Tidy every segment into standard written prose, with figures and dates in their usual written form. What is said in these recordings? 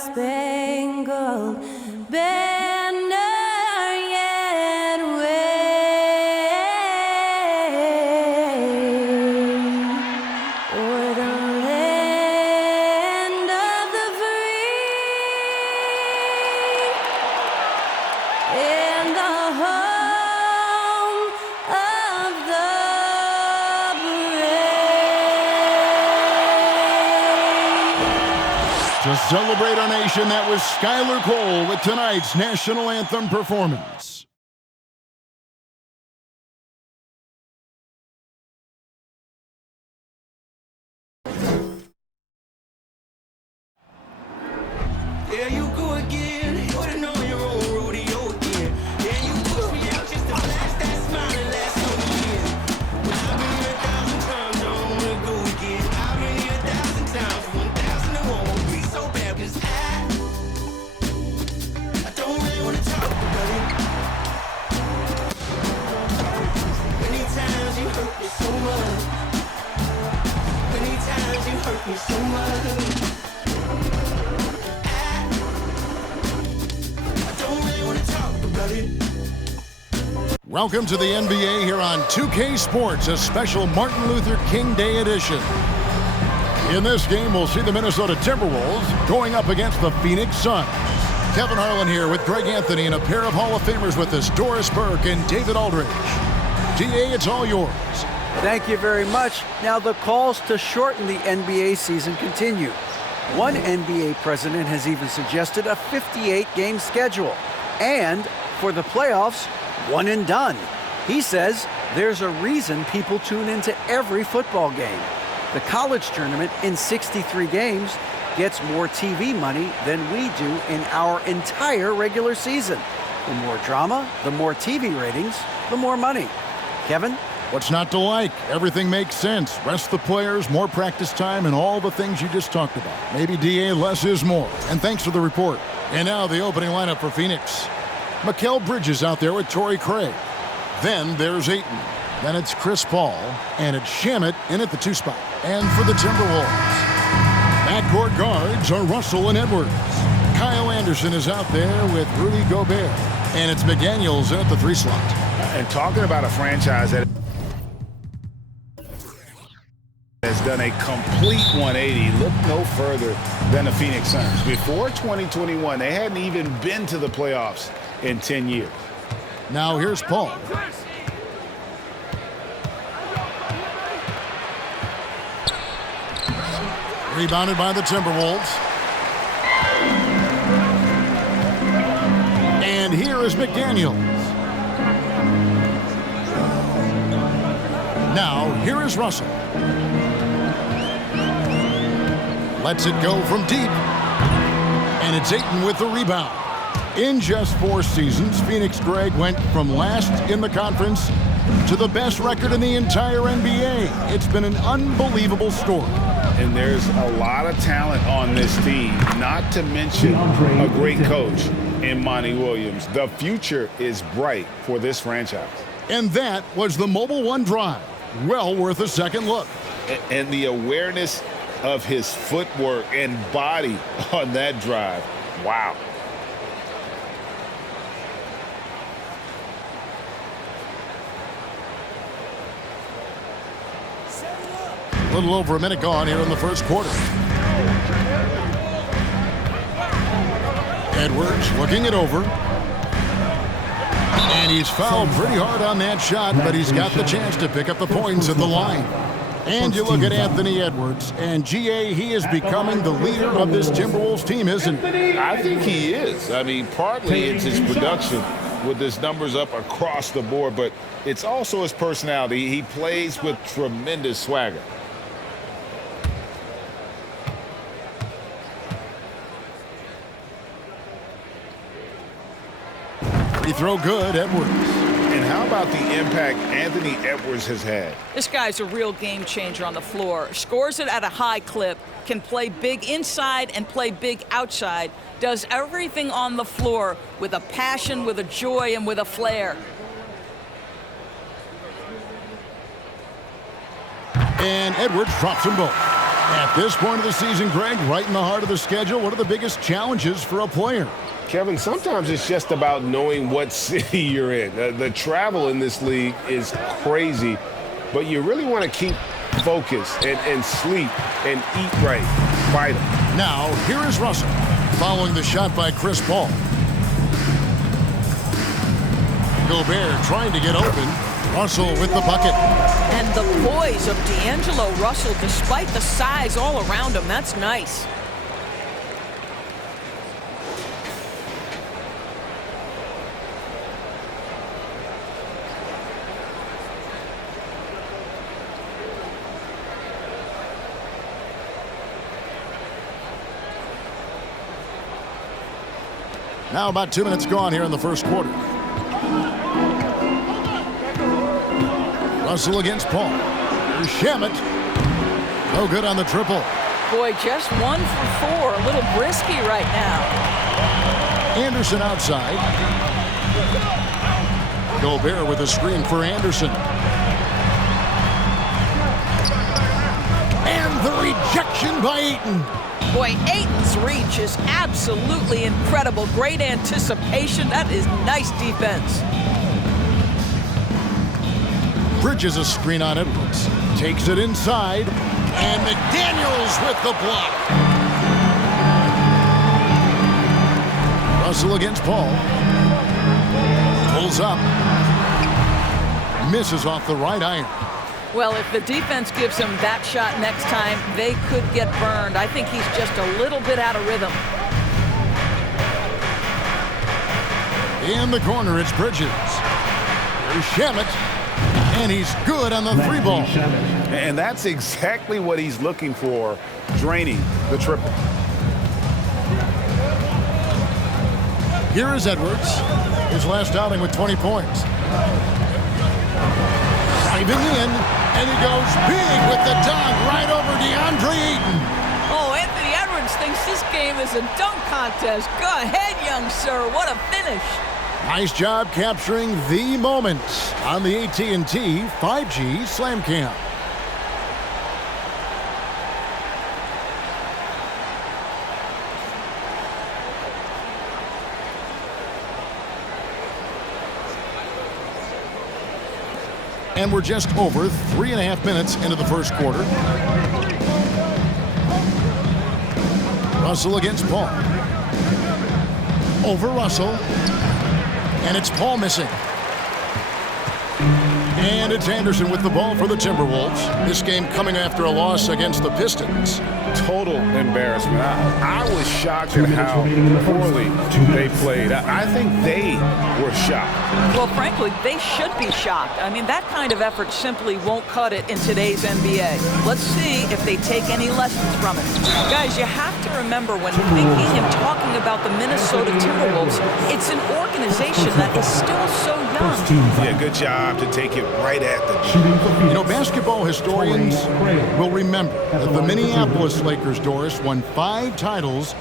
star-spangled banner yet wave o'er the land of the free and the home of the brave. To celebrate our nation, that was Skylar Cole with tonight's national anthem performance. There you go again. Putting on your own rodeo again. Yeah, you push me out just to flash that smile and last on the year. But I've been here 1,000 times, I don't wanna go again. I've been here 1,000 times, 1,000 it won't be so bad, 'cause I don't really wanna talk about it. Many times you hurt me so much. Many times you hurt me so much. Welcome to the NBA here on 2K Sports, a special Martin Luther King Day edition. In this game, we'll see the Minnesota Timberwolves going up against the Phoenix Suns. Kevin Harlan here with Greg Anthony and a pair of Hall of Famers with us, Doris Burke and David Aldridge. DA, it's all yours. Thank you very much. Now the calls to shorten the NBA season continue. One NBA president has even suggested a 58-game schedule. And for the playoffs, one and done. He says there's a reason people tune into every football game. The college tournament in 63 games gets more TV money than we do in our entire regular season. The more drama, the more TV ratings, the more money. Kevin? What's not to like? Everything makes sense. Rest the players, more practice time, and all the things you just talked about. Maybe, DA, less is more. And thanks for the report. And now the opening lineup for Phoenix. Mikal Bridges out there with Torrey Craig. Then there's Ayton. Then it's Chris Paul. And it's Shamet in at the 2 spot. And for the Timberwolves, backcourt guards are Russell and Edwards. Kyle Anderson is out there with Rudy Gobert. And it's McDaniels in at the 3 slot. And talking about a franchise that has done a complete 180, look no further than the Phoenix Suns. Before 2021, they hadn't even been to the playoffs in 10 years. Now here's Paul. Rebounded by the Timberwolves. And here is McDaniels. Now here is Russell. Lets it go from deep. And it's Ayton with the rebound. In just 4 seasons, Phoenix, Greg, went from last in the conference to the best record in the entire NBA. It's been an unbelievable story. And there's a lot of talent on this team, not to mention a great coach in Monty Williams. The future is bright for this franchise. And that was the Mobile One drive. Well worth a second look. And the awareness of his footwork and body on that drive. Wow. A little over a minute gone here in the first quarter. Edwards looking it over. And he's fouled pretty hard on that shot, but he's got the chance to pick up the points at the line. And you look at Anthony Edwards, and GA, he is becoming the leader of this Timberwolves team, isn't he? I think he is. I mean, partly it's his production with his numbers up across the board, but it's also his personality. He plays with tremendous swagger. Free throw good, Edwards. And how about the impact Anthony Edwards has had? This guy's a real game changer on the floor. Scores it at a high clip, can play big inside and play big outside, does everything on the floor with a passion, with a joy, and with a flair. And Edwards drops them both. At this point of the season, Greg, right in the heart of the schedule, what are the biggest challenges for a player? Kevin, sometimes it's just about knowing what city you're in. The travel in this league is crazy, but you really want to keep focused and sleep and eat right. Vital. Now, here is Russell, following the shot by Chris Paul. Gobert trying to get open. Russell with the bucket. And the poise of D'Angelo Russell, despite the size all around him, that's nice. Now about 2 minutes gone here in the first quarter. Russell against Paul. Here's Shamet. No good on the triple. Boy, just 1 for 4. A little brisky right now. Anderson outside. Gobert with a screen for Anderson. And the rejection by Ayton. Boy, Ayton's reach is absolutely incredible. Great anticipation. That is nice defense. Bridges a screen on Edwards. Takes it inside. And McDaniels with the block. Russell against Paul. Pulls up. Misses off the right iron. Well, if the defense gives him that shot next time, they could get burned. I think he's just a little bit out of rhythm. In the corner, it's Bridges. There's Shamet. And he's good on the 3-ball. And that's exactly what he's looking for, draining the triple. Here is Edwards. His last outing with 20 points. Driving in, and he goes big with the dunk right over DeAndre Ayton. Oh, Anthony Edwards thinks this game is a dunk contest. Go ahead, young sir. What a finish. Nice job capturing the moment on the AT&T 5G Slam Cam. And we're just over 3.5 minutes into the first quarter. Russell against Paul. Over Russell. And it's Paul missing. And it's Anderson with the ball for the Timberwolves. This game coming after a loss against the Pistons. Total embarrassment. I was shocked at how poorly they played. I think they were shocked. Well, frankly, they should be shocked. I mean, that kind of effort simply won't cut it in today's NBA. Let's see if they take any lessons from it. Guys, you have to remember when thinking and talking about the Minnesota Timberwolves, it's an organization that is still so young. Yeah, good job to take it right at the You know, basketball historians will remember that the Minneapolis Lakers, Doris, won 5 titles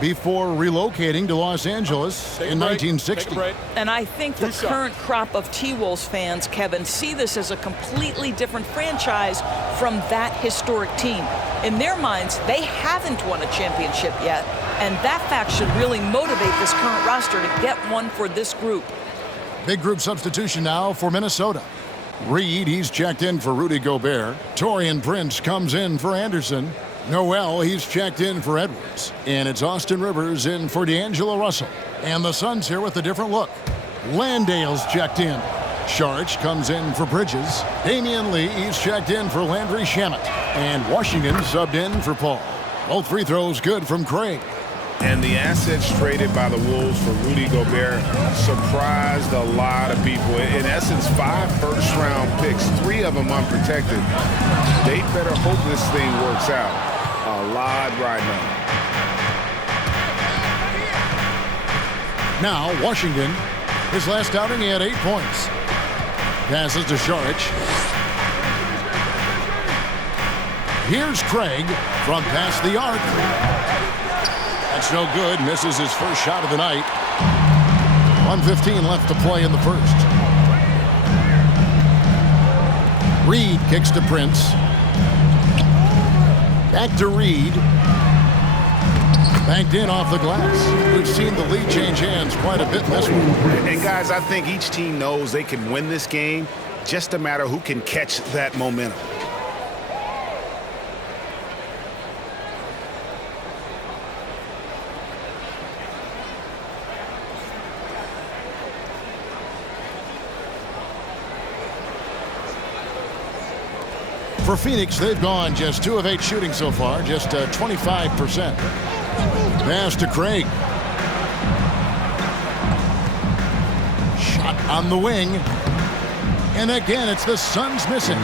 before relocating to Los Angeles in 1960. And I think the current crop of T-Wolves fans, Kevin, see this as a completely different franchise from that historic team. In their minds, they haven't won a championship yet, and that fact should really motivate this current roster to get one for this group. Big group substitution now for Minnesota. Reed, he's checked in for Rudy Gobert. Taurean Prince comes in for Anderson. Noel, he's checked in for Edwards. And it's Austin Rivers in for D'Angelo Russell. And the Suns here with a different look. Landale's checked in. Saric comes in for Bridges. Damian Lee, he's checked in for Landry Shamet. And Washington subbed in for Paul. Both free throws good from Craig. And the assets traded by the Wolves for Rudy Gobert surprised a lot of people. In essence, 5 first-round picks, 3 of them unprotected. They better hope this thing works out. A lot right now. Now, Washington, his last outing, he had 8 points. Passes to Saric. Here's Craig from past the arc. That's no good. Misses his first shot of the night. 1:15 left to play in the first. Reed kicks to Prince. Back to Reed. Banked in off the glass. We've seen the lead change hands quite a bit in this one. And guys, I think each team knows they can win this game, just a matter who can catch that momentum. For Phoenix, they've gone just 2 of 8 shooting so far, just 25%. Pass to Craig. Shot on the wing. And again, it's the Suns missing.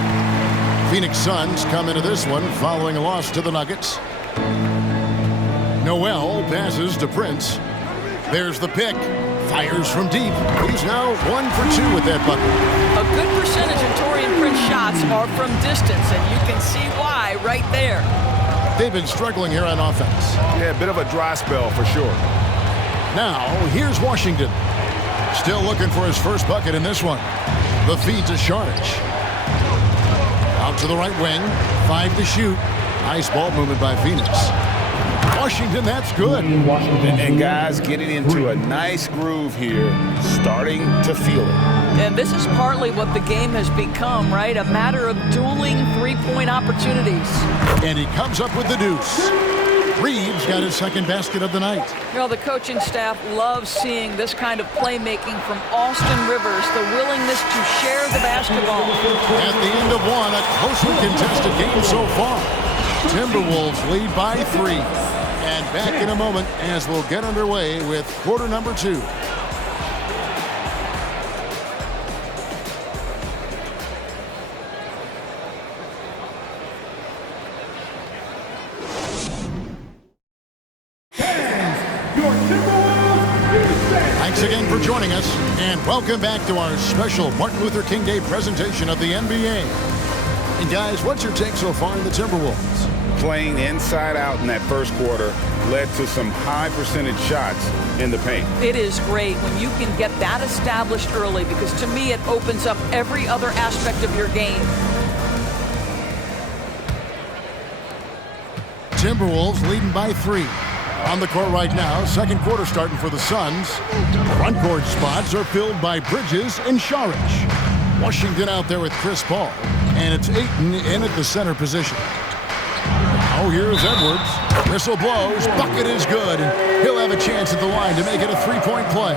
Phoenix Suns come into this one following a loss to the Nuggets. Noel passes to Prince. There's the pick. Fires from deep. He's now 1 for 2 with that bucket. A good percentage of Taurean Prince shots are from distance, and you can see why right there. They've been struggling here on offense. Yeah, a bit of a dry spell for sure. Now, here's Washington. Still looking for his first bucket in this one. The feed to Saric. Out to the right wing. 5 to shoot. Nice ball movement by Phoenix. Washington, that's good. And guys getting into a nice groove here, starting to feel it. And this is partly what the game has become, right? A matter of dueling three-point opportunities. And he comes up with the deuce. Reeves got his second basket of the night. You know, the coaching staff loves seeing this kind of playmaking from Austin Rivers, the willingness to share the basketball. At the end of one, a closely contested game so far. Timberwolves lead by 3. And back in a moment as we'll get underway with quarter number 2. Thanks again for joining us, and welcome back to our special Martin Luther King Day presentation of the NBA. And guys, what's your take so far in the Timberwolves? Playing inside out in that first quarter led to some high percentage shots in the paint. It is great when you can get that established early, because to me it opens up every other aspect of your game. Timberwolves leading by 3. On the court right now, second quarter starting for the Suns. Front court spots are filled by Bridges and Saric. Washington out there with Chris Paul, and it's Ayton in at the center position. Now here's Edwards. Whistle blows. Bucket is good. And he'll have a chance at the line to make it a 3-point play.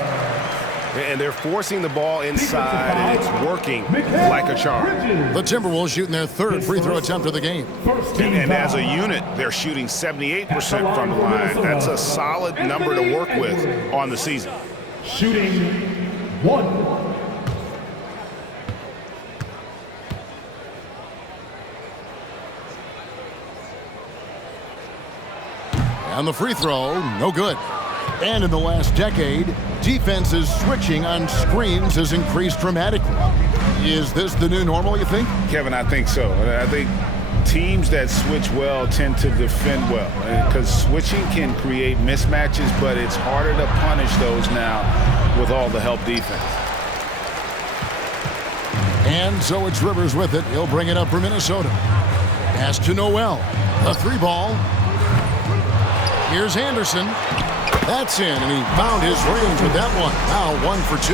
And they're forcing the ball inside, and it's working like a charm. The Timberwolves shooting their third free throw attempt of the game. And as a unit, they're shooting 78% from the line. That's a solid number to work with on the season. Shooting 1. And the free throw, no good. And in the last decade, defenses switching on screens has increased dramatically. Is this the new normal, you think? Kevin, I think so. I think teams that switch well tend to defend well, because switching can create mismatches, but it's harder to punish those now with all the help defense. And so it's Rivers with it. He'll bring it up for Minnesota. Pass to Noel. The 3-ball. Here's Anderson. That's in, and he found his range with that one. Now 1 for 2.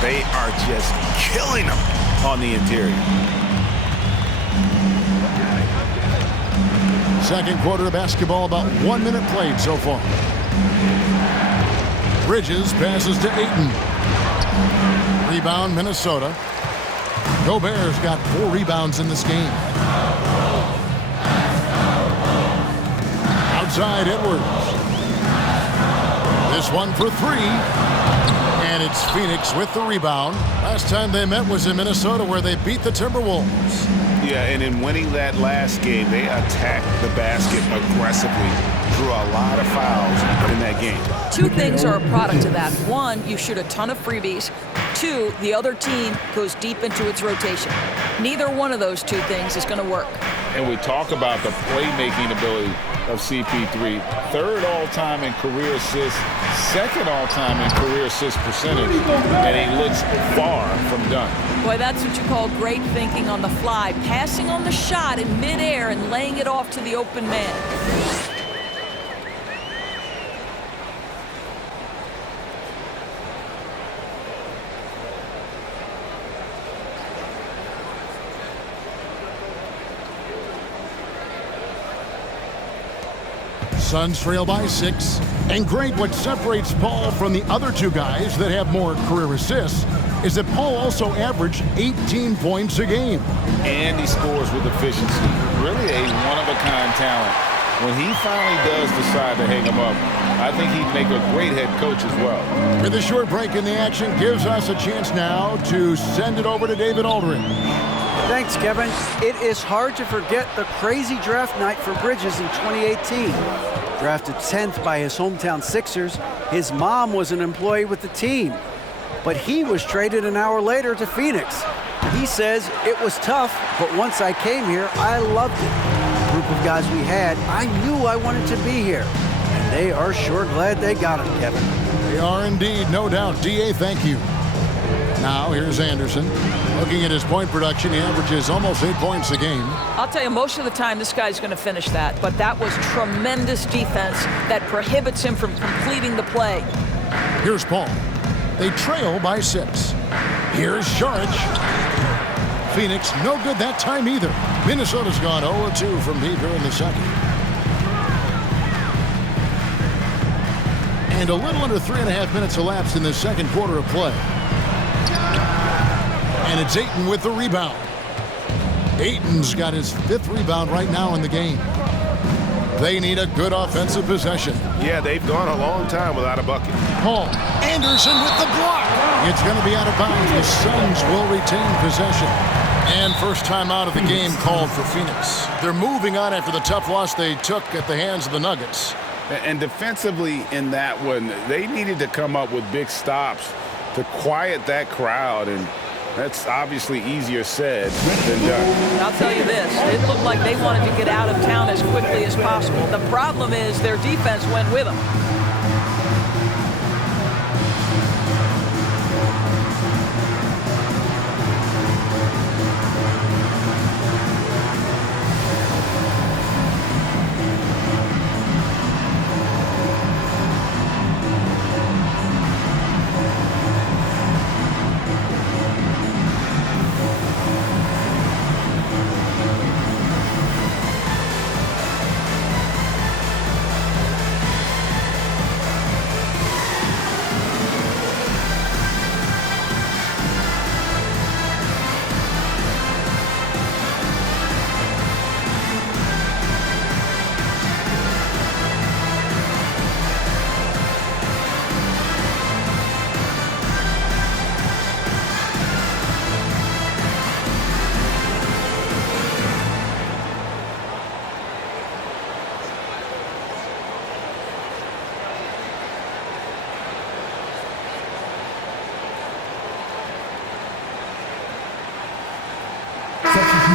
They are just killing them on the interior. Second quarter of basketball, about 1 minute played so far. Bridges passes to Ayton. Rebound, Minnesota. Gobert's got 4 rebounds in this game. Outside Edwards. This one for 3. And it's Phoenix with the rebound. Last time they met was in Minnesota, where they beat the Timberwolves. Yeah, and in winning that last game, they attacked the basket aggressively. Drew a lot of fouls in that game. 2 things are a product of that. 1, you shoot a ton of freebies. 2, the other team goes deep into its rotation. Neither one of those 2 things is going to work. And we talk about the playmaking ability of CP3. Third all-time in career assists, second all-time in career assist percentage, and he looks far from done. Boy, that's what you call great thinking on the fly. Passing on the shot in midair and laying it off to the open man. Suns trail by 6. And great, what separates Paul from the other two guys that have more career assists is that Paul also averaged 18 points a game. And he scores with efficiency. Really a one-of-a-kind talent. When he finally does decide to hang him up, I think he'd make a great head coach as well. With a short break in the action, gives us a chance now to send it over to David Aldridge. Thanks, Kevin. It is hard to forget the crazy draft night for Bridges in 2018. Drafted 10th by his hometown Sixers, his mom was an employee with the team. But he was traded an hour later to Phoenix. He says, it was tough, but once I came here, I loved it. The group of guys we had, I knew I wanted to be here. And they are sure glad they got him, Kevin. They are indeed, no doubt. D.A., thank you. Now, here's Anderson. Looking at his point production, he averages almost 8 points a game. I'll tell you, most of the time, this guy's going to finish that. But that was tremendous defense that prohibits him from completing the play. Here's Paul. They trail by 6. Here's Saric. Phoenix, no good that time either. Minnesota's gone 0-2 from deep here in the second. And a little under 3.5 minutes elapsed in the second quarter of play. And it's Ayton with the rebound. Ayton's got his 5th rebound right now in the game. They need a good offensive possession. Yeah, they've gone a long time without a bucket. Paul Anderson with the block. It's going to be out of bounds. The Suns will retain possession. And first time out of the game called for Phoenix. They're moving on after the tough loss they took at the hands of the Nuggets. And defensively in that one, they needed to come up with big stops to quiet that crowd, and that's obviously easier said than done. I'll tell you this, it looked like they wanted to get out of town as quickly as possible. The problem is their defense went with them.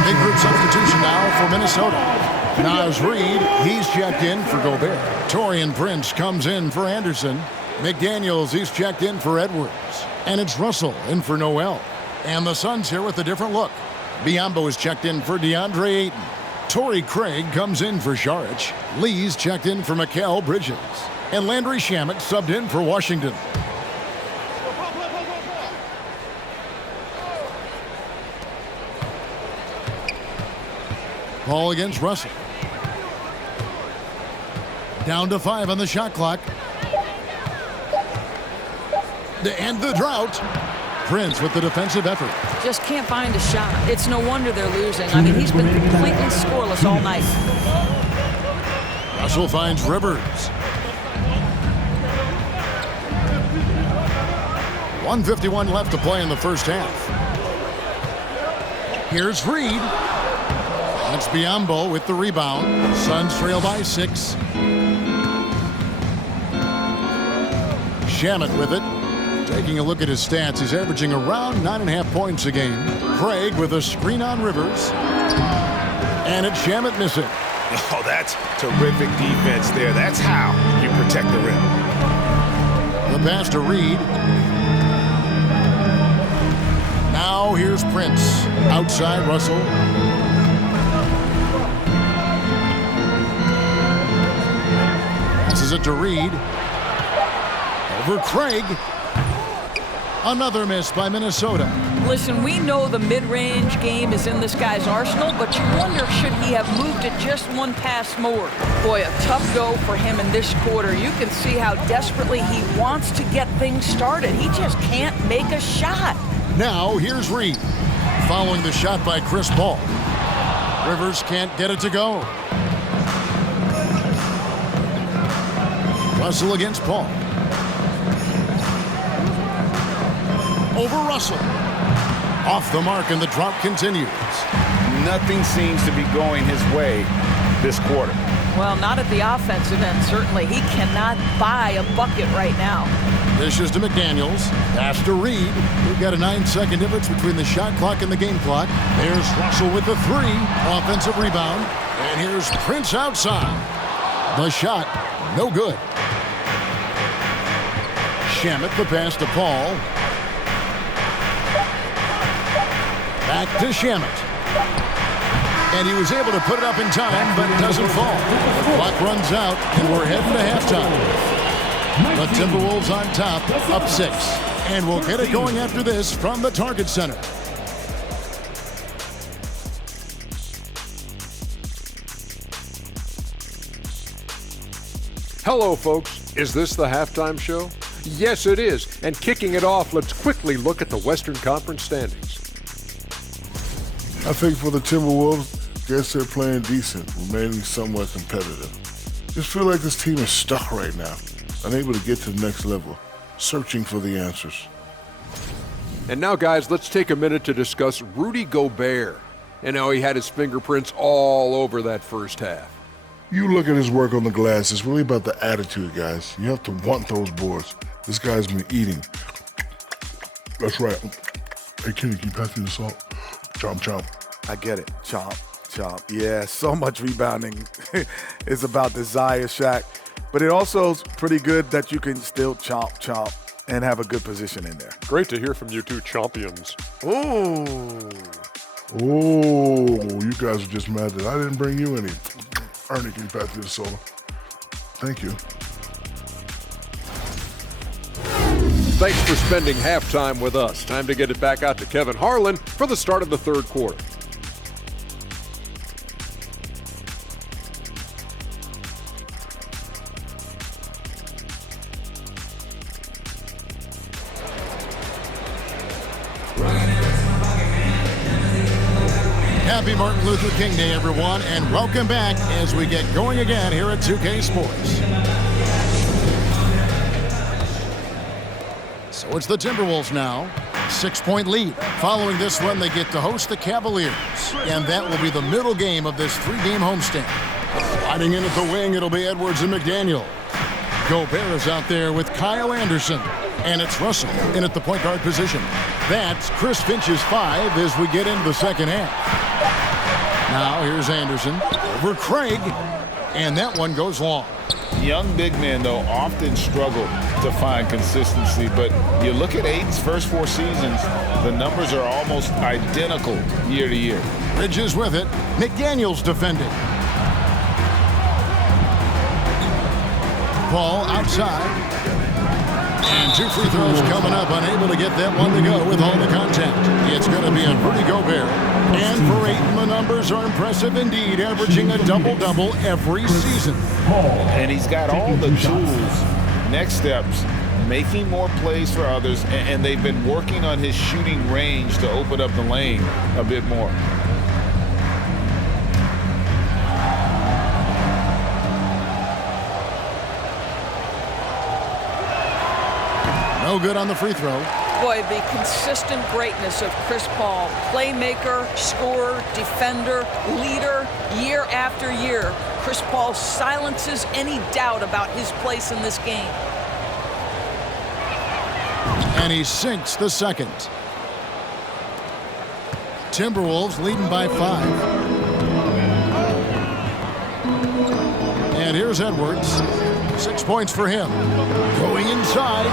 Big group substitution now for Minnesota. Naz Reid, he's checked in for Gobert. Taurean Prince comes in for Anderson. McDaniels, he's checked in for Edwards. And it's Russell in for Noel. And the Suns here with a different look. Biyombo is checked in for DeAndre Ayton. Torrey Craig comes in for Saric. Lee's checked in for Mikal Bridges. And Landry Shamet subbed in for Washington. Paul against Russell. Down to 5 on the shot clock. To end the drought. Prince with the defensive effort. Just can't find a shot. It's no wonder they're losing. I mean, he's been completely scoreless all night. Russell finds Rivers. 1:51 left to play in the first half. Here's Reid. That's Biyombo with the rebound. Suns trail by 6. Shamet with it. Taking a look at his stats, he's averaging around 9.5 points a game. Craig with a screen on Rivers. And it's Shamet missing. Oh, that's terrific defense there. That's how you protect the rim. The pass to Reed. Now here's Prince. Outside Russell. Passes it to Reed. Over Craig. Another miss by Minnesota. Listen, we know the mid-range game is in this guy's arsenal, but you wonder, should he have moved it just one pass more? Boy, a tough go for him in this quarter. You can see how desperately he wants to get things started. He just can't make a shot. Now here's Reed. Following the shot by Chris Paul. Rivers can't get it to go. Russell against Paul. Over Russell. Off the mark, and the drop continues. Nothing seems to be going his way this quarter. Well, not at the offensive end, certainly. He cannot buy a bucket right now. Dishes to McDaniels. Pass to Reed. We've got a 9-second difference between the shot clock and the game clock. There's Russell with the three. Offensive rebound. And here's Prince outside. The shot, no good. Shamet, the pass to Paul. Back to Shamet. And he was able to put it up in time, but it doesn't fall. The clock runs out, and we're heading to halftime. The Timberwolves on top, up 6. And we'll get it going after this from the Target Center. Hello, folks. Is this the halftime show? Yes, it is. And kicking it off, let's quickly look at the Western Conference standings. I think for the Timberwolves, guess they're playing decent, remaining somewhat competitive. Just feel like this team is stuck right now, unable to get to the next level, searching for the answers. And now, guys, let's take a minute to discuss Rudy Gobert and how he had his fingerprints all over that first half. You look at his work on the glass, it's really about the attitude, guys. You have to want those boards. This guy's been eating. That's right. Hey, Kenny, can you pass me the salt? Chomp, chomp. I get it. Chomp, chomp. Yeah, so much rebounding. It's about desire, Shaq. But it also is pretty good that you can still chomp, chomp, and have a good position in there. Great to hear from you two champions. Ooh. Oh, you guys are just mad that I didn't bring you any. Ernie, can you pass me the soda? Thank you. Thanks for spending halftime with us. Time to get it back out to Kevin Harlan for the start of the third quarter. Happy Martin Luther King Day, everyone, and welcome back as we get going again here at 2K Sports. So it's the Timberwolves now. 6-point lead. Following this one, they get to host the Cavaliers, and that will be the middle game of this 3-game homestand. Sliding in at the wing, it'll be Edwards and McDaniel. Gobert is out there with Kyle Anderson, and it's Russell in at the point guard position. That's Chris Finch's 5 as we get into the second half. Now here's Anderson over Craig, and that one goes long. Young big men, though, often struggle to find consistency, but you look at Aiden's first 4 seasons, the numbers are almost identical year to year. Bridges with it. McDaniels defending. Paul outside. And 2 free throws coming up, unable to get that one to go with all the contact. It's going to be on Rudy Gobert. And for Ayton, the numbers are impressive indeed, averaging a double-double every season. And he's got all the tools. Next steps, making more plays for others, and they've been working on his shooting range to open up the lane a bit more. No good on the free throw. Boy, the consistent greatness of Chris Paul, playmaker, scorer, defender, leader, year after year. Chris Paul silences any doubt about his place in this game. And he sinks the second. Timberwolves leading by 5. Here's Edwards. 6 points for him. Going inside.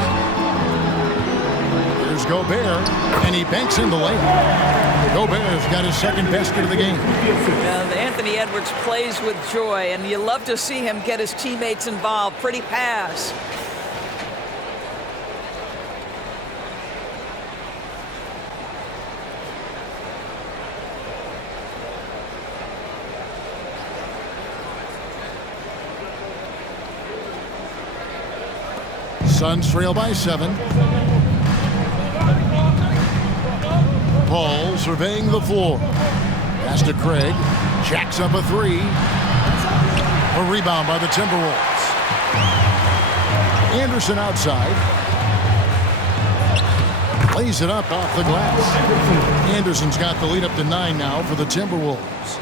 Here's Gobert, and he banks in the layup. Gobert's got his second basket of the game. Anthony Edwards plays with joy, and you love to see him get his teammates involved. Pretty pass. Suns trail by 7. Paul surveying the floor. Pass to Craig. Jacks up a 3. A rebound by the Timberwolves. Anderson outside. Lays it up off the glass. Anderson's got the lead up to 9 now for the Timberwolves.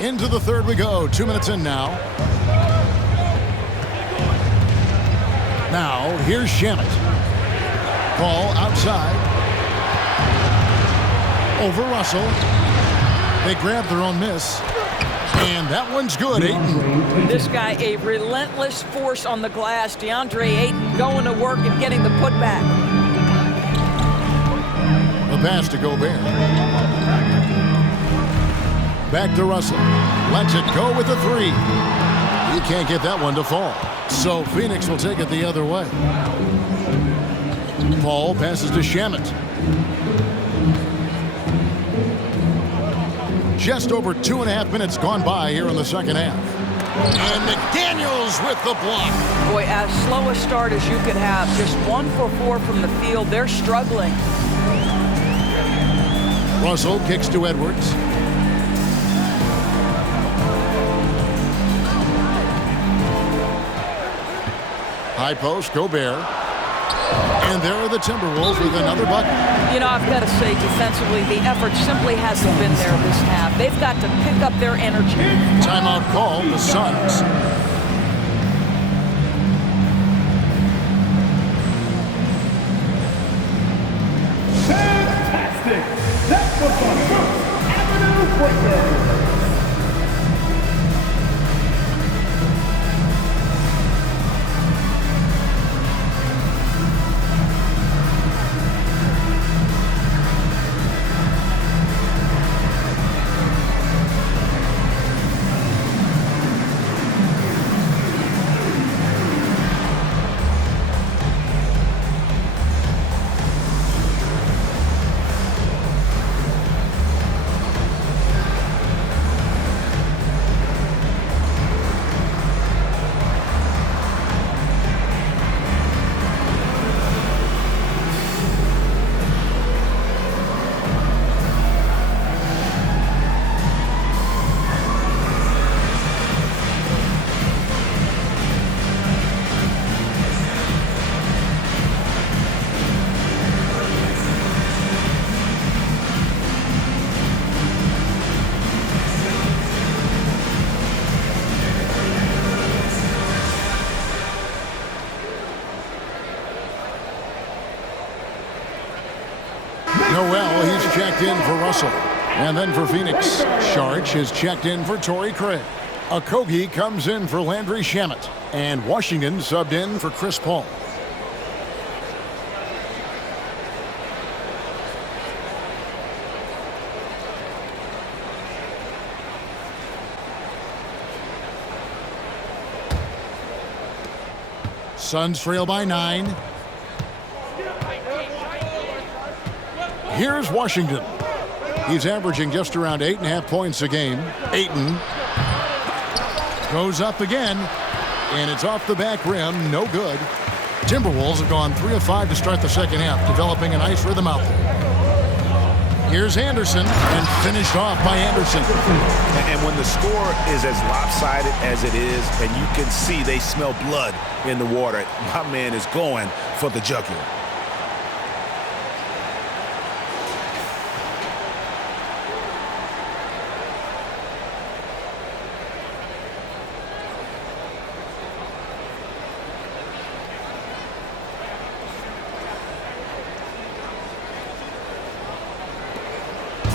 Into the third we go. 2 minutes in now. Now, here's Shamet. Paul outside. Over Russell. They grab their own miss. And that one's good, Ayton. This guy, a relentless force on the glass. DeAndre Ayton going to work and getting the putback. The pass to Gobert. Back to Russell. Lets it go with a 3. He can't get that one to fall. So Phoenix will take it the other way. Paul passes to Shamet. Just over 2.5 minutes gone by here in the second half. And McDaniels with the block. Boy, as slow a start as you could have. Just 1 for 4 from the field. They're struggling. Russell kicks to Edwards. High post, Gobert. And there are the Timberwolves with another bucket. You know, I've got to say, defensively, the effort simply hasn't been there this half. They've got to pick up their energy. Timeout call, the Suns. Fantastic! That's the First Avenue Breakers! Noel, he's checked in for Russell. And then for Phoenix, Sharch is checked in for Torrey Craig. Okogie comes in for Landry Shamet. And Washington subbed in for Chris Paul. Suns trail by 9. Here's Washington. He's averaging just around 8.5 points a game. Ayton goes up again, and it's off the back rim. No good. Timberwolves have gone 3 of 5 to start the second half, developing a nice rhythm out there. Here's Anderson, and finished off by Anderson. And when the score is as lopsided as it is, and you can see they smell blood in the water, my man is going for the jugular.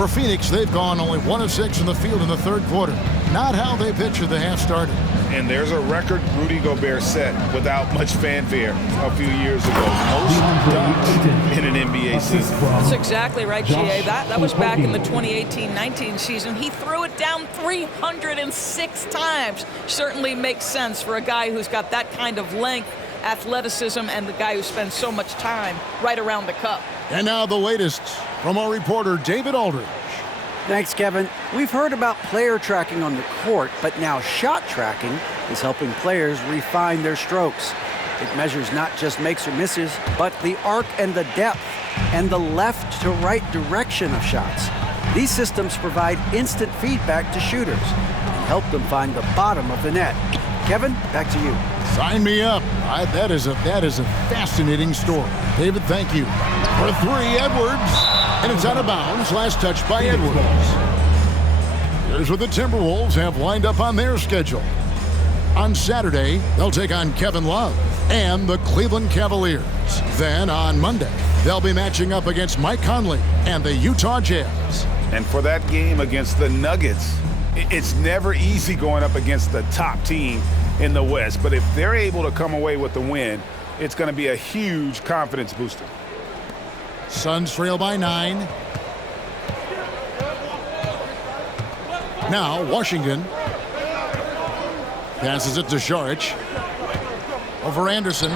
For Phoenix, they've gone only 1 of 6 in the field in the third quarter. Not how they pictured the half started. And there's a record Rudy Gobert set without much fanfare a few years ago. Most dunks in an NBA season. That's exactly right, GA. That was back in the 2018-19 season. He threw it down 306 times. Certainly makes sense for a guy who's got that kind of length, athleticism, and the guy who spends so much time right around the cup. And now the latest from our reporter, David Aldridge. Thanks, Kevin. We've heard about player tracking on the court, but now shot tracking is helping players refine their strokes. It measures not just makes or misses, but the arc and the depth, and the left to right direction of shots. These systems provide instant feedback to shooters and help them find the bottom of the net. Kevin, back to you. Sign me up. That is a fascinating story. David, thank you. For 3, Edwards. And it's out of bounds. Last touch by Edwards. Here's what the Timberwolves have lined up on their schedule. On Saturday, they'll take on Kevin Love and the Cleveland Cavaliers. Then on Monday, they'll be matching up against Mike Conley and the Utah Jazz. And for that game against the Nuggets, it's never easy going up against the top team in the West. But if they're able to come away with the win, it's going to be a huge confidence booster. Suns trail by 9. Now Washington passes it to Saric. Over Anderson.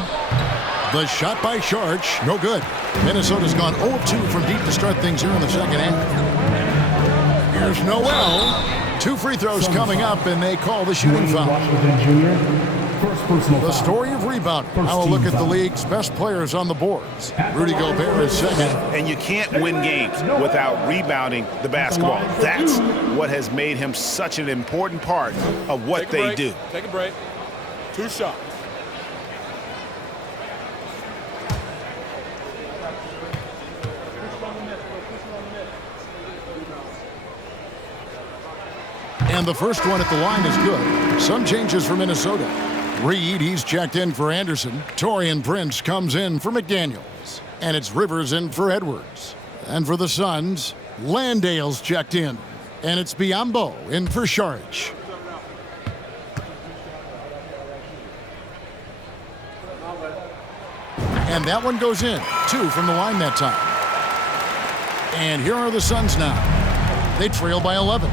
The shot by Saric, no good. Minnesota's gone 0 of 2 from deep to start things here in the second half. Here's Noel. 2 free throws coming up, and they call the shooting foul. The story of rebounding. Now a look at the league's best players on the boards. Rudy Gobert is second. And you can't win games without rebounding the basketball. That's what has made him such an important part of what they do. Take a break. 2 shots. And the first one at the line is good. Some changes for Minnesota. Reed, he's checked in for Anderson. Taurean Prince comes in for McDaniels. And it's Rivers in for Edwards. And for the Suns, Landale's checked in. And it's Biyombo in for Saric. And that one goes in. 2 from the line that time. And here are the Suns now. They trail by 11.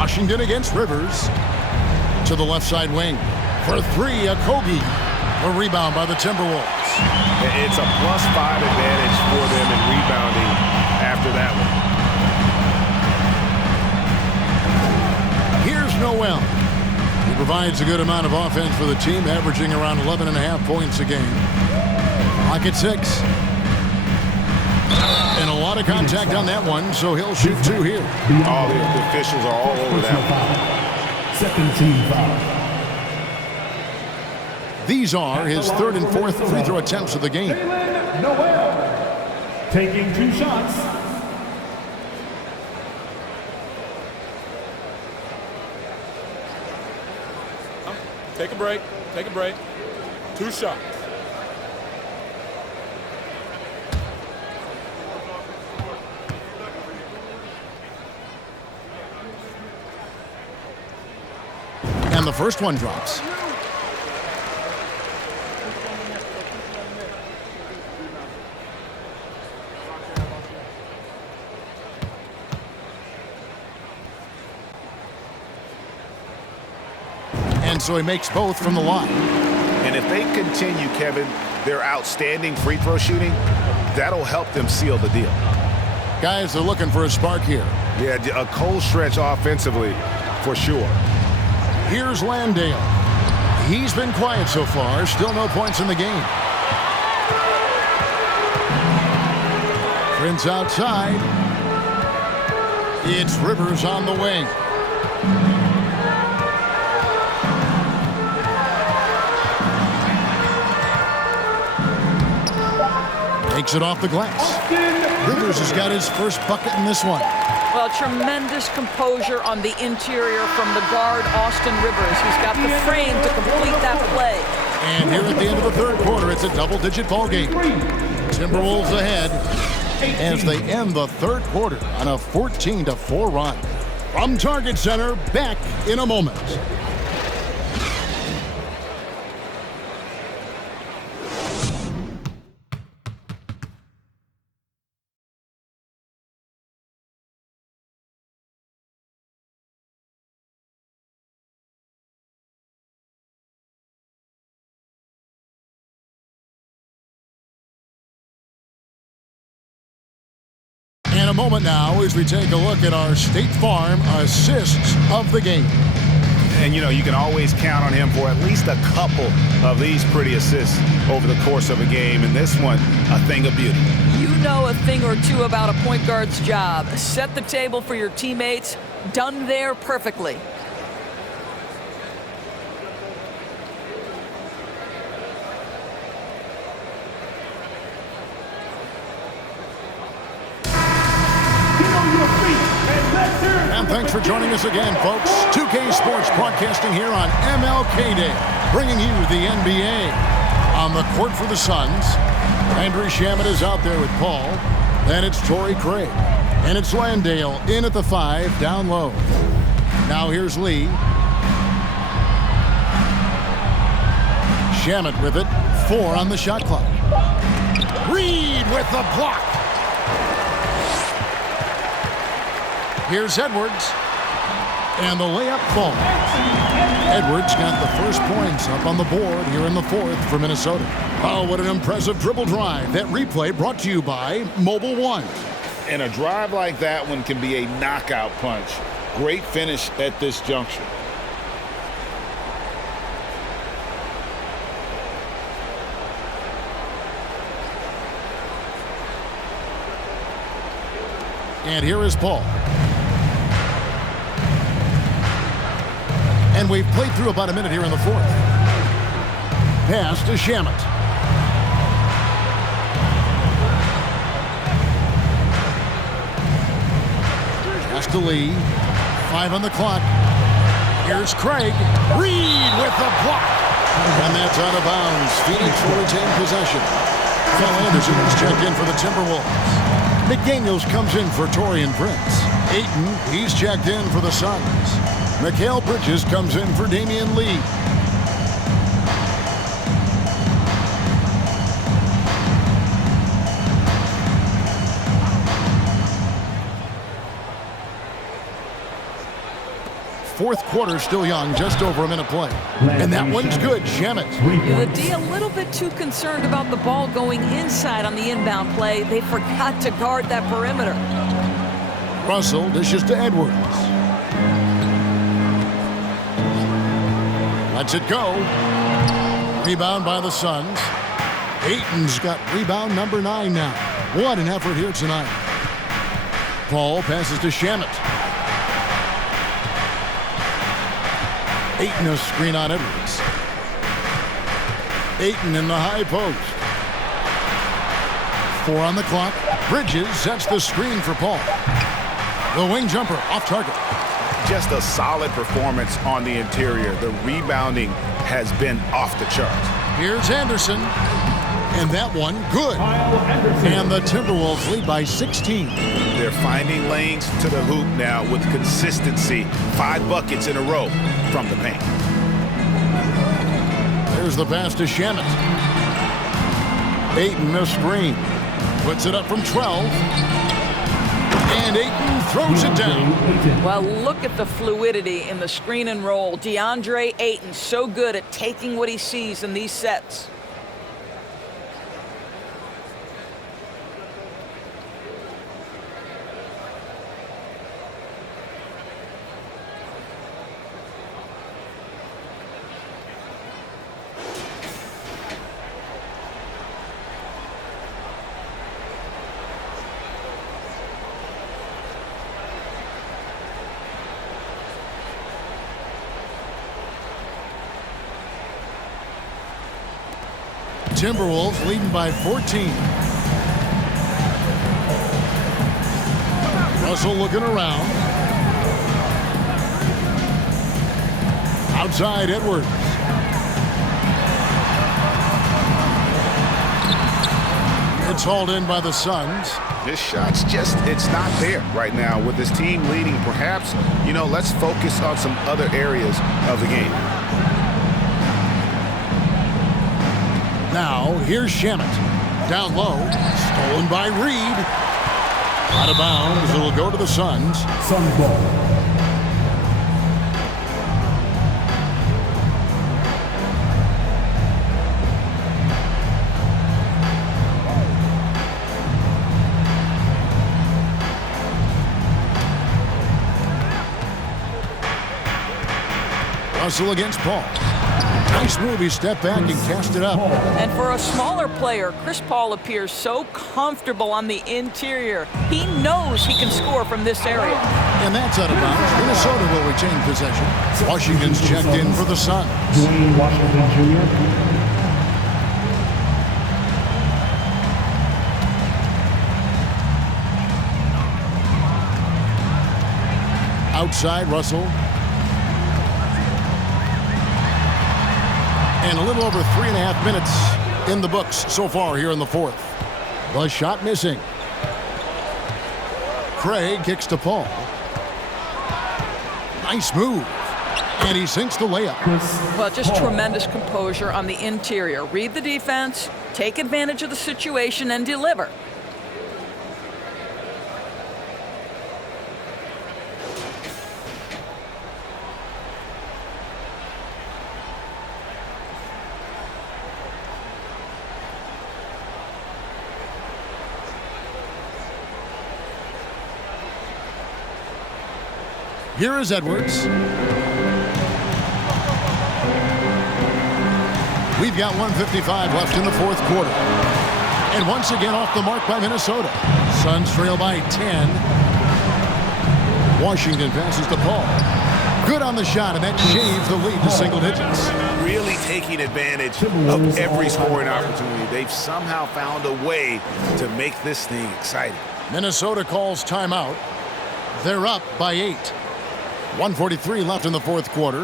Washington against Rivers. To the left side wing. For 3, Okogie. A rebound by the Timberwolves. It's a +5 advantage for them in rebounding after that one. Here's Noel. He provides a good amount of offense for the team, averaging around 11.5 points a game. Clock at 6. And a lot of contact on that one, so he'll shoot 2 here. All the officials are all over that one. Second team foul. These are his 3rd and 4th free throw attempts of the game. Noel taking 2 shots. Take a break. Take a break. 2 shots. And the first one drops. And so he makes both from the line. And if they continue, Kevin, their outstanding free throw shooting, that'll help them seal the deal. Guys, they're looking for a spark here. Yeah, a cold stretch offensively, for sure. Here's Landale. He's been quiet so far. Still no points in the game. Prince outside. It's Rivers on the wing. Takes it off the glass. Rivers has got his first bucket in this one. Well, tremendous composure on the interior from the guard, Austin Rivers. He's got the frame to complete that play. And here at the end of the third quarter, it's a double-digit ball game. Timberwolves ahead as they end the third quarter on a 14-4 run. From Target Center, back in a moment. In a moment now as we take a look at our State Farm assists of the game. And, you know, you can always count on him for at least a couple of these pretty assists over the course of a game. And this one, a thing of beauty. You know a thing or two about a point guard's job. Set the table for your teammates. Done there perfectly. And thanks for joining us again, folks. 2K Sports broadcasting here on MLK Day, bringing you the NBA. On the court for the Suns, Andrew Shamet is out there with Paul. Then it's Torrey Craig. And it's Landale in at the 5, down low. Now here's Lee. Shamet with it, 4 on the shot clock. Reed with the block. Here's Edwards, and the layup falls. Edwards got the first points up on the board here in the fourth for Minnesota. Oh, what an impressive dribble drive. That replay brought to you by Mobile One. And a drive like that one can be a knockout punch. Great finish at this juncture. And here is Paul. And we've played through about a minute here in the fourth. Pass to Shamet. Pass to Lee. 5 on the clock. Here's Craig. Reed with the block. And that's out of bounds. Phoenix will retain possession. Phil Anderson is checked in for the Timberwolves. McDaniels comes in for Torian Prince. Ayton, he's checked in for the Suns. Mikal Bridges comes in for Damian Lee. Fourth quarter still young, just over a minute play. And that one's good, Shamet. The D a little bit too concerned about the ball going inside on the inbound play. They forgot to guard that perimeter. Russell dishes to Edwards. Lets it go. Rebound by the Suns. Ayton's got rebound number 9 now. What an effort here tonight. Paul passes to Shamet. Ayton a screen on Edwards. Ayton in the high post. 4 on the clock. Bridges sets the screen for Paul. The wing jumper off target. Just a solid performance on the interior. The rebounding has been off the charts. Here's Anderson. And that one, good. And the Timberwolves lead by 16. They're finding lanes to the hoop now with consistency. 5 buckets in a row from the paint. There's the pass to Shamet. Ayton a screen. Puts it up from 12. And Ayton throws it down. Well, look at the fluidity in the screen and roll. DeAndre Ayton so good at taking what he sees in these sets. Timberwolves leading by 14. Russell looking around. Outside Edwards. It's hauled in by the Suns. This shot's just, it's not there right now with this team leading. Perhaps, let's focus on some other areas of the game. Now, here's Shamet. Down low, stolen by Reed. Out of bounds, it'll go to the Suns. Suns ball. Russell against Paul. Nice move. He stepped back and cast it up. And for a smaller player, Chris Paul appears so comfortable on the interior. He knows he can score from this area. And that's out of bounds. Minnesota will retain possession. Washington's checked in for the Suns. Dwayne Washington Jr. Outside, Russell. And a little over 3.5 minutes in the books so far here in the fourth. The shot missing. Craig kicks to Paul. Nice move. And he sinks the layup. Well, just tremendous composure on the interior. Read the defense, take advantage of the situation, and deliver. Here is Edwards. We've got 1:55 left in the fourth quarter. And once again off the mark by Minnesota. Suns trail by 10. Washington passes to Paul. Good on the shot, and that shaves the lead to single digits. Really taking advantage of every scoring opportunity. They've somehow found a way to make this thing exciting. Minnesota calls timeout. They're up by 8. 1:43 left in the fourth quarter.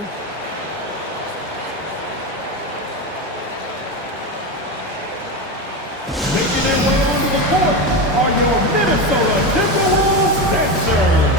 Making their way onto the court are your Minnesota Timberwolves dancers.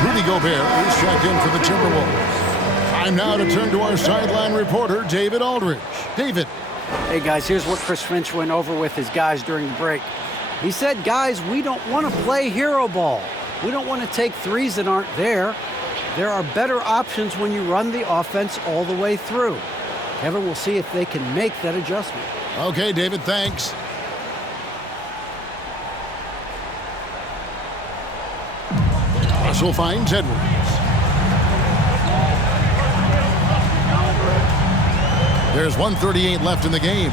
Rudy Gobert is checked in for the Timberwolves. Time now to turn to our sideline reporter, David Aldridge. David. Hey, guys, here's what Chris Finch went over with his guys during the break. He said, guys, we don't want to play hero ball. We don't want to take threes that aren't there. There are better options when you run the offense all the way through. Kevin, we'll see if they can make that adjustment. Okay, David, thanks. Russell finds Edwards. There's 1:38 left in the game.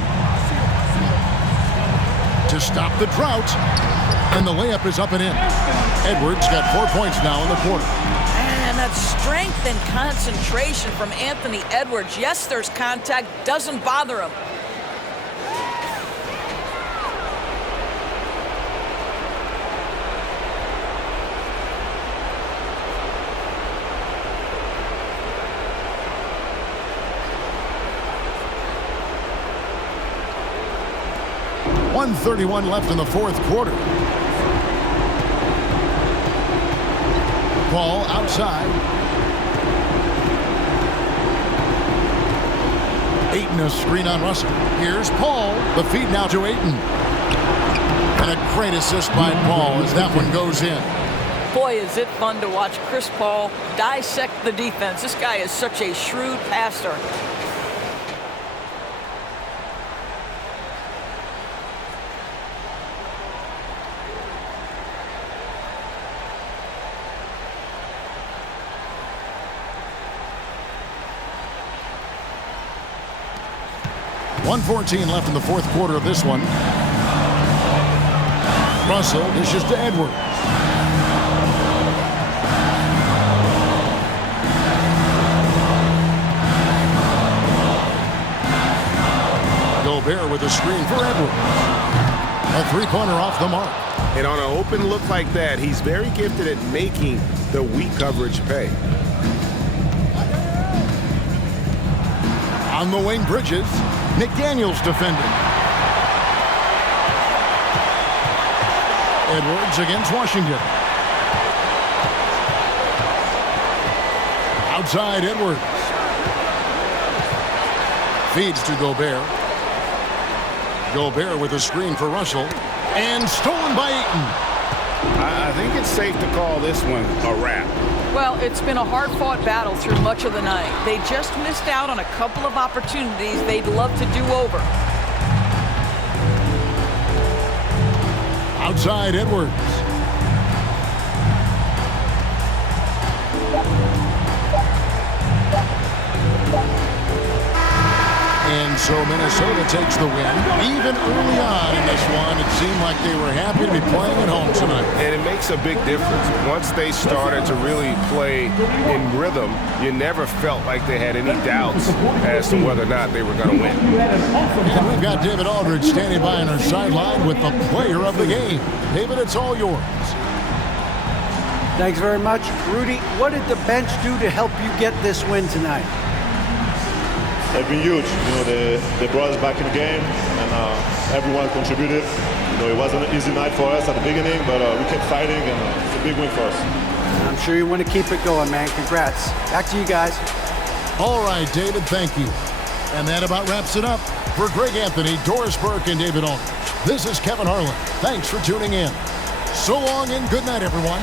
To stop the drought. And the layup is up and in. Edwards got 4 points now in the quarter. And that strength and concentration from Anthony Edwards. Yes, there's contact. Doesn't bother him. .131 left in the fourth quarter. Paul outside. Ayton a screen on Russell. Here's Paul. The feed now to Ayton. And a great assist by Paul as that one goes in. Boy, is it fun to watch Chris Paul dissect the defense. This guy is such a shrewd passer. .114 left in the fourth quarter of this one. Russell dishes to Edwards. Gobert with a screen for Edwards. A three-pointer off the mark. And on an open look like that, he's very gifted at making the weak coverage pay. On the wing, Bridges. McDaniels defending. Edwards against Washington. Outside Edwards. Feeds to Gobert. Gobert with a screen for Russell. And stolen by Ayton. I think it's safe to call this one a wrap. Well, it's been a hard-fought battle through much of the night. They just missed out on a couple of opportunities they'd love to do over. Outside Edwards. And so Minnesota takes the win. Even early on in this one, it seemed like they were happy to be playing at home tonight. And it makes a big difference. Once they started to really play in rhythm, you never felt like they had any doubts as to whether or not they were going to win. And we've got David Aldridge standing by on our sideline with the player of the game. David, it's all yours. Thanks very much. Rudy, what did the bench do to help you get this win tonight? They've been huge. They brought us back in the game, and everyone contributed. It wasn't an easy night for us at the beginning, but we kept fighting, and it's a big win for us. I'm sure you want to keep it going, man. Congrats. Back to you guys. All right, David, thank you. And that about wraps it up. For Greg Anthony, Doris Burke, and David Aldridge, this is Kevin Harlan. Thanks for tuning in. So long and good night, everyone.